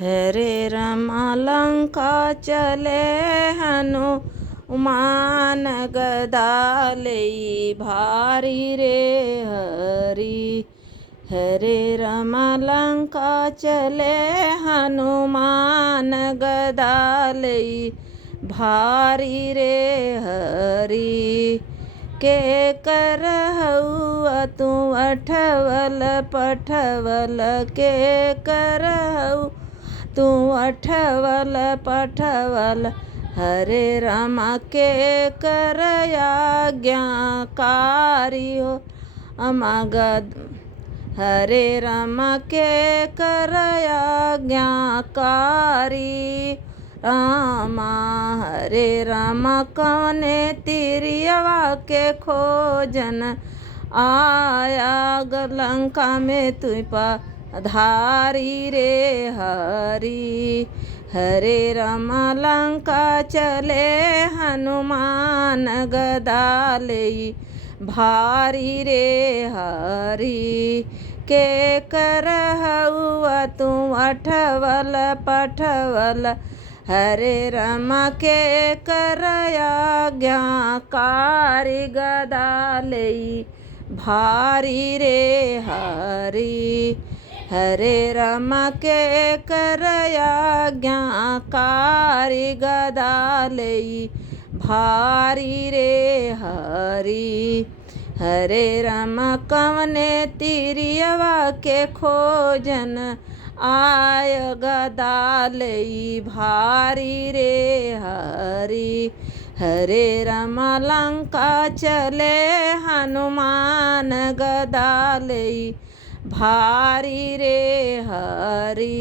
हरे रमा लंका चले हनुमान गदा लई भारी रे हरि। हरे रमा लंका चले हनुमान गदा लई भारी रे हरि। के कर हउआ तू अठवल पठवल के कर हउ तू अठवल पठवल। हरे रामा के कर आज्ञाकारी हो अमागद। हरे रामा के कर आज्ञाकारी रामा। हरे रामा कौने तिरियवा के खोजन आया लंका में तू धारी रे हरि। हरे रमा लंका चले हनुमान गदा लई भारी रे हरि। के कर हउआ तू अठवल पठवल। हरे रमा के कर आज्ञाकारी गदा लई भारी रे हरि। हरे रमा के कर आज्ञाकारी गदा लई भारी रे हरि। हरे रमा कवने तिरियवा के खोजन आय गदा लई भारी रे हरि। हरे रमा लंका चले हनुमान गदा लई भारी रे हरि।